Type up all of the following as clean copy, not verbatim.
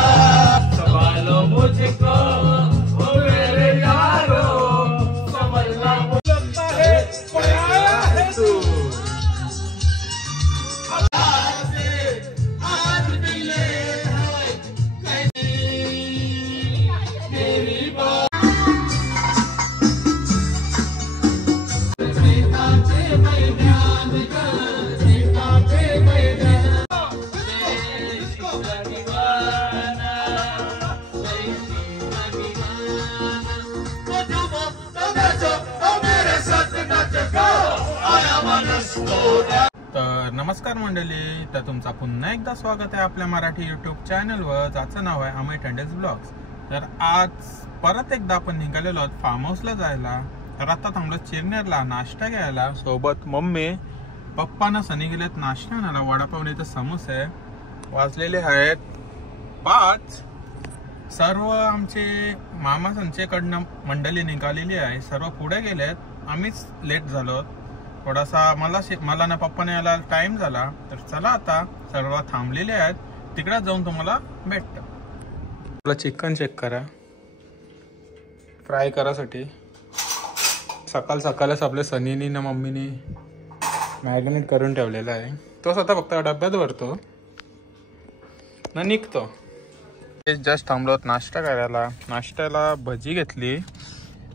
संभालो मुझको ओ मेरे यारो, संभलना मुझे लगता है कोई आया है तू। आज मिले हैं मेरी बात तर नमस्कार मंडळी, तर तुमचा पुन्हा एकदा स्वागत आहे आपल्या मराठी यूट्यूब चॅनलवर, ज्याचं नाव आहे अमय टेंडेस ब्लॉग्स। तर आज परत एकदा आपण निघालेलो आहोत फार्म हाऊसला जायला। तर आता थांबलो चिरनेरला नाश्ता घ्यायला, सोबत मम्मी पप्पांना सनी गेलेत नाश्ता आणायला, वडापाव नाही तर समोसे। वाजलेले आहेत 5। सर्व आमचे मामा संचेकडनं मंडळी निघालेली आहे, सर्व पुढे गेलेत, आम्हीच लेट झालो थोडासा। मला ना पप्पाने यायला टाइम झाला, तर चला आता सर्व थांबलेले आहेत, तिकडे जाऊन तुम्हाला भेटतं। आपला चिकन चेक करा, फ्राय करासाठी सकाळच आपल्या सनीनी ना मम्मीनी मॅरिनेट करून ठेवलेला आहे, तोच आता फक्त डब्यात भरतो ना निघतो। जस्ट थांबलोत नाश्ता करायला, नाश्त्याला भजी घेतली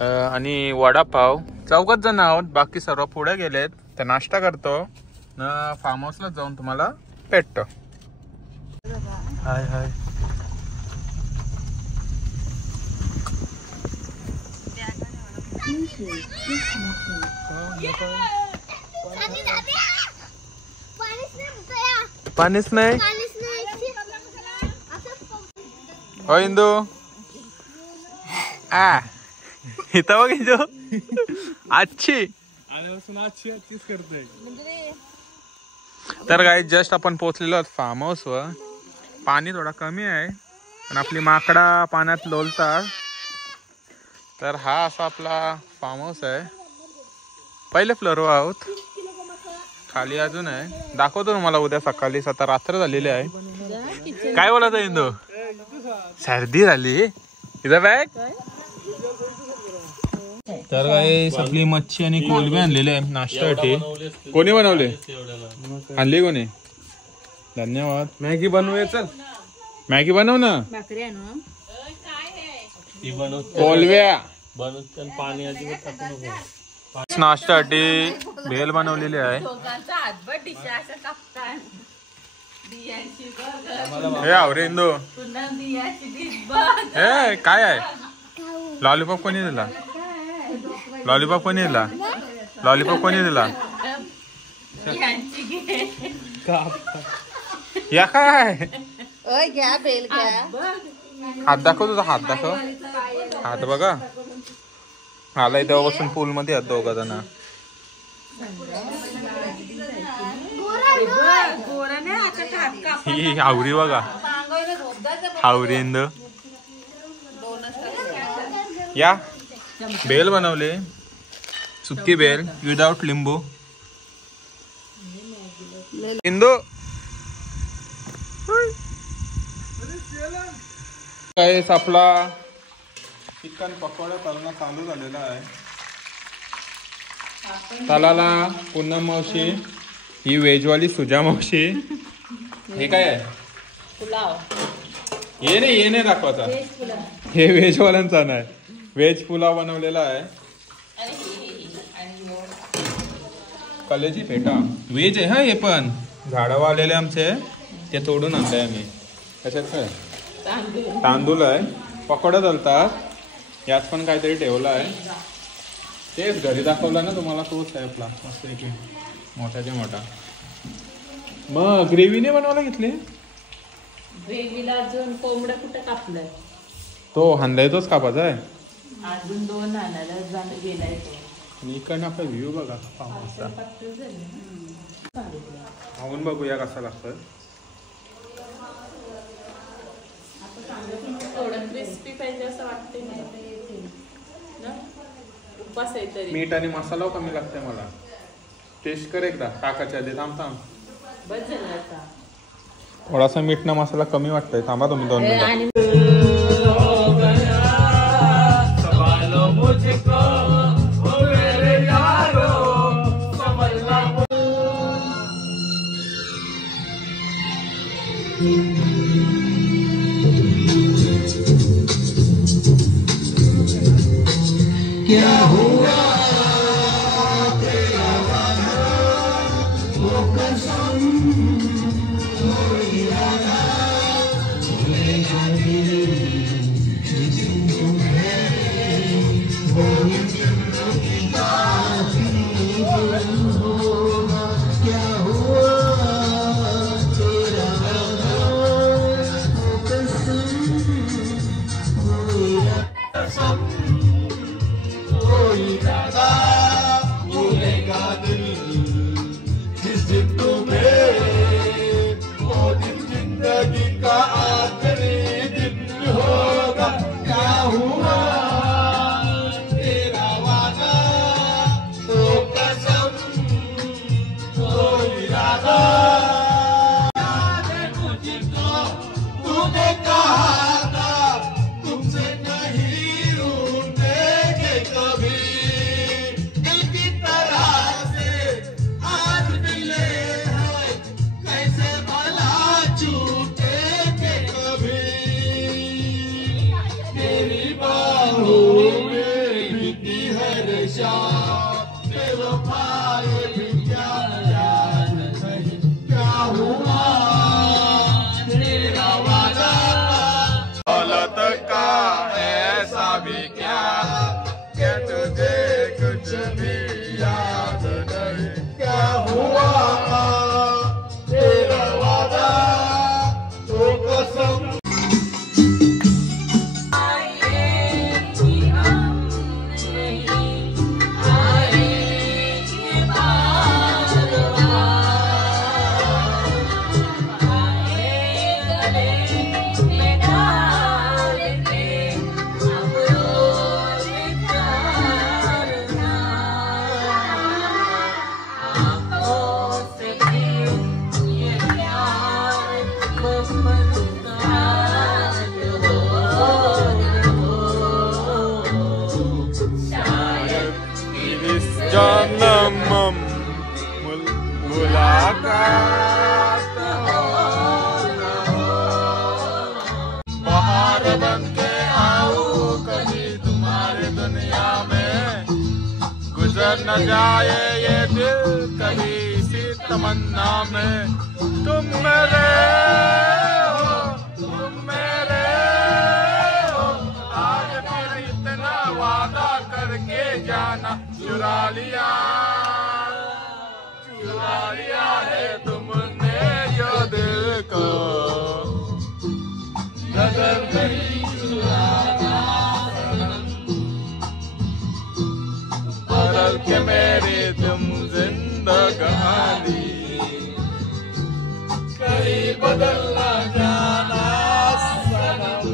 आणि वडापाव। 4 जण आहोत, बाकी सर्व पुढे गेलेत, तर नाश्ता करतो ना फार्म हाऊसला जाऊन तुम्हाला भेटतो। हाय हाय पाणीच नाही हो इंदू इथं बघ इंदू अच्छी करतोय। तर काय जस्ट आपण पोहोचलेलो आहोत फार्म हाऊस वर। पाणी थोडा कमी आहे पण आपली माकडा पाण्यात लोलतात। तर हा असा आपला फार्म हाऊस आहे, पहिले फ्लोअरवर आहोत, खाली अजून आहे, दाखवतो तुम्हाला उद्या सकाळी। आता रात्र झालेली आहे। काय बोलत आहे इंदू? सर्दी झाली इथं बॅग। तर काय आपली मच्छी आणि कोलबी आणलेले आहे नाश्त्यासाठी। कोणी बनवले? आणली कोणी? धन्यवाद। मॅगी बनवूया, चल मॅगी बनव ना। कोलब्या नाश्त्यासाठी भेल बनवलेली आहे। हे आवरे इंदू, हे काय आहे? लॉलीपॉप कोणी दिला? लॉलीपॉप कोणी दिला? लॉलीपॉप कोणी दिला? या काय? हात दाखव तुझा, हात दाखव, हात बघा। आलाय तेव्हापासून पूल मध्ये हात दोघा जण। ही आवरी बघा, आवरी इंदू। या बेल बनवले, सुकी बेल विदाउट लिंबू। इंदू काय आपला चिकन पकोडा करणं चालू झालेला आहे। तलाला पूनम मावशी, ही वेजवाली सुजा मावशी। हे काय आहे? पुलाव। हे नाही दाखवायचा, हे वेजवाल्यांचा नाही, वेज पुलाव बनवलेला आहे। कलेजी फेटा वेज आहे हा, हे पण झाडावर आलेले आमचे, ते तोडून आणले आम्ही। त्याच्यात काय तांदूळ आहे, पकोडा चालतात, यात पण काहीतरी ठेवलं आहे, तेच घरी दाखवला ना तुम्हाला, तोच आहे आपला मस्त एक मोठ्याचे मोठा। मग ग्रेव्हीने बनवायला घेतली, ग्रेव्हीला अजून कोंबडा कुठं कापलाय, तो हाणलाय तोच कापाचा आहे, अजून 2 आणायला गेलाय तो। आणि इकडनं आपला व्ह्यू बघा फार्म हाऊसचा, खाऊन बघूया कसा लागतोय। थोडं क्रिस्पी पाहिजे असं वाटतंय ना, उपास आहे तरी। मीठ आणि मसाला कमी लागते मला, टेस्ट कर एकदा टाकायच्या आधी। थांब बस झालं आता, थोडासा मीठ ना मसाला कमी वाटतंय, थांबा तुम्ही 2 मिनिटं. आणि हो गया संभालो मुझको ओ मेरे यारो संभलना क्या हुआ तेरा वादा वो कसम वो इरादा भूलेगा दिल जिस दिन तुम्हें वो जिंदगी काफी होगा क्या हुआ तेरा वादा वो कसम वो इरादा कोई दादा भूलेगा दिल जिस दिन तुम्हें वो दिन जिंदगी का आखिरी दिन होगा क्या हुआ तेरा वादा तो कसम तो इरादा याद है मुझको तूने कहा था तुमसे नहीं रूठेंगे कभी दिल की तरह से आज मिले हैं कैसे भला छूटेंगे कभी तेरी बाहों में बीती हर शाम बेवफाई भी क्या याद नहीं क्या हुआ तेरा वादा दौलत का ऐसा भी क्या कि तुझे कुछ भी याद नहीं क्या हुआ तेरा वादा तो कसम जन्म मुलाकात बाहर बन के आऊं कभी तुम्हारी दुनिया में गुजर न जाए ये दिल कभी इसी तमन्ना में तुम मेरे हो आज फिर इतना वादा करके जाना चुरा लिया है तुमने जो दिल को नजर नहीं चुराना बदल के मेरी तुम जिंदगानी कहीं बदल ना जाना सनम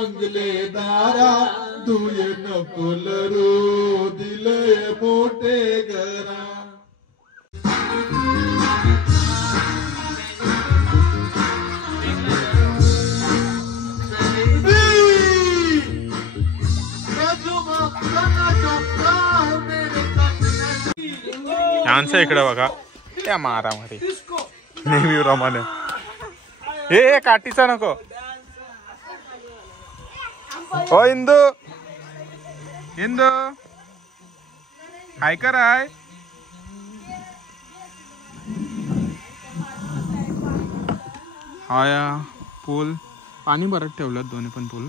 मंगलेदारा तुझे नको लरू दिले मोठे घरा छानशा इकडे बघा त्या मारामारी नेहमी प्रमाणे हे काठीचा नको हो इंदू काय कराय हा या पूल पाणी भरत ठेवलं दोन्ही पण पूल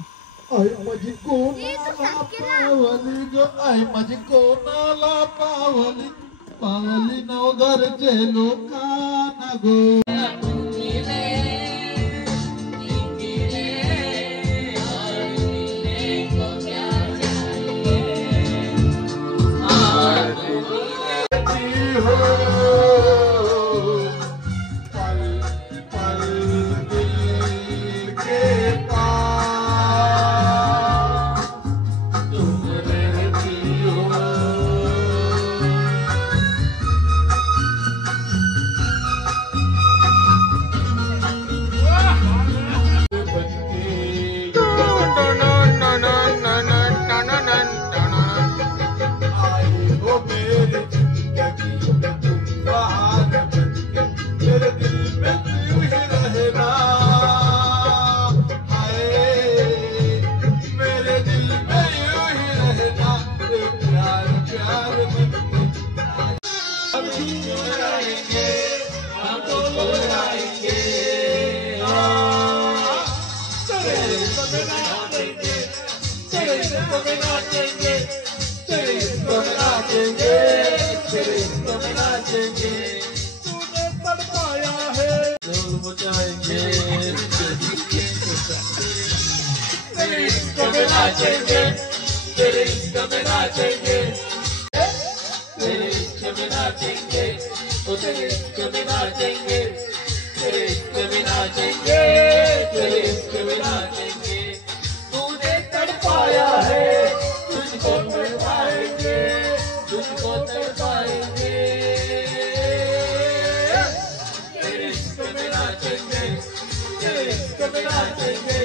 माझी कोणाला पावली ग आई माझी कोणाला पावली पावली नवघरचे लोकांना गो तूने तड़पाया है, तुझको तड़पाएंगे, तुझको तड़पाएंगे। तेरे इश्क में नाचेंगे, तेरे इश्क में नाचेंगे,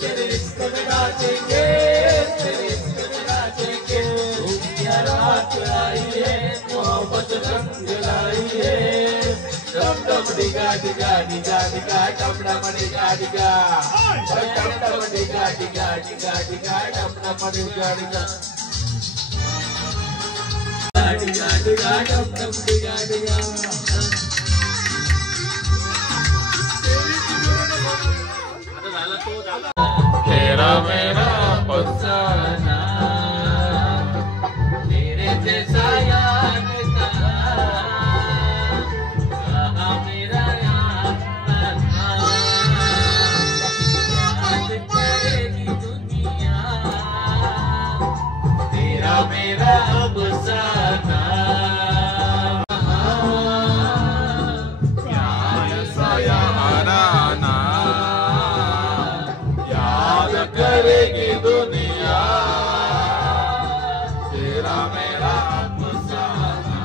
तेरे इश्क में नाचेंगे, तेरे इश्क में नाचेंगे। दुनिया रात आई है, मोहब्बत रंग लाई है। डम डम डिगा डिगा डिगा डिगा डम डम डिगा डिगा डम डम डिगा डिगा डिगा डिगा डम डम डिगा डिगा डिगा डिगा डम डम डिगा डिगा। तेरा मेरा फसाना तेरे जैसा यार मेरा यार याद करेगी दुनिया तेरा मेरा अफसाना। याराना याद करेगी दुनिया तेरा मेरा अफसाना।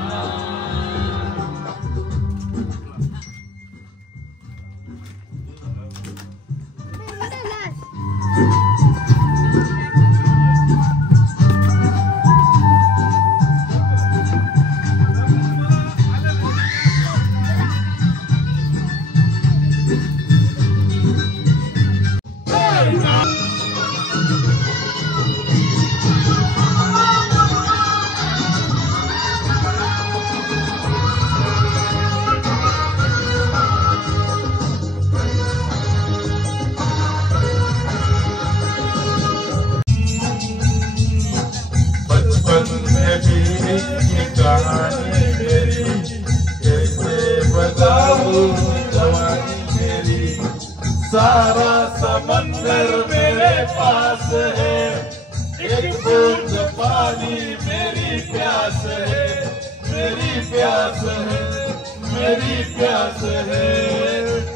कहानी मेरी कैसे बताऊं जवानी मेरी। सारा समंदर मेरे पास है, एक बूंद पानी मेरी प्यास है, मेरी प्यास है, मेरी प्यास है।